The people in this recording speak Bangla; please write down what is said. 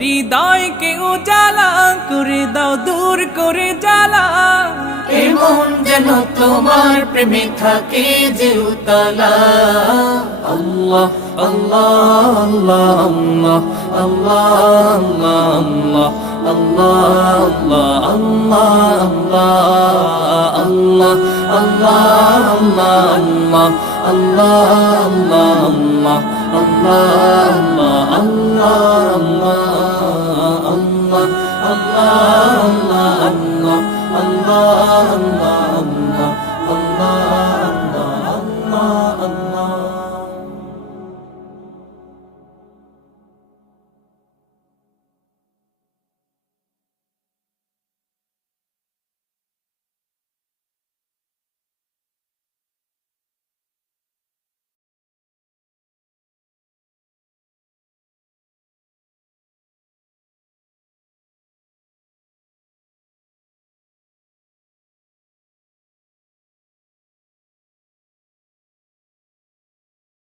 হৃদয়কে উজালা করে দাও, দূর করে জ্বালা। এমন যেন তোমার প্রেমে থাকে যে উতলা। আল্লাহ আল্লাহ আল্লাহ আল্লাহ আল্লাহ আল্লাহ আল্লাহ আল্লাহ আল্লাহ আল্লাহ আল্লাহ আল্লাহ আল্লাহ আল্লাহ আল্লাহ আল্লাহ আল্লাহ আল্লাহ আল্লাহ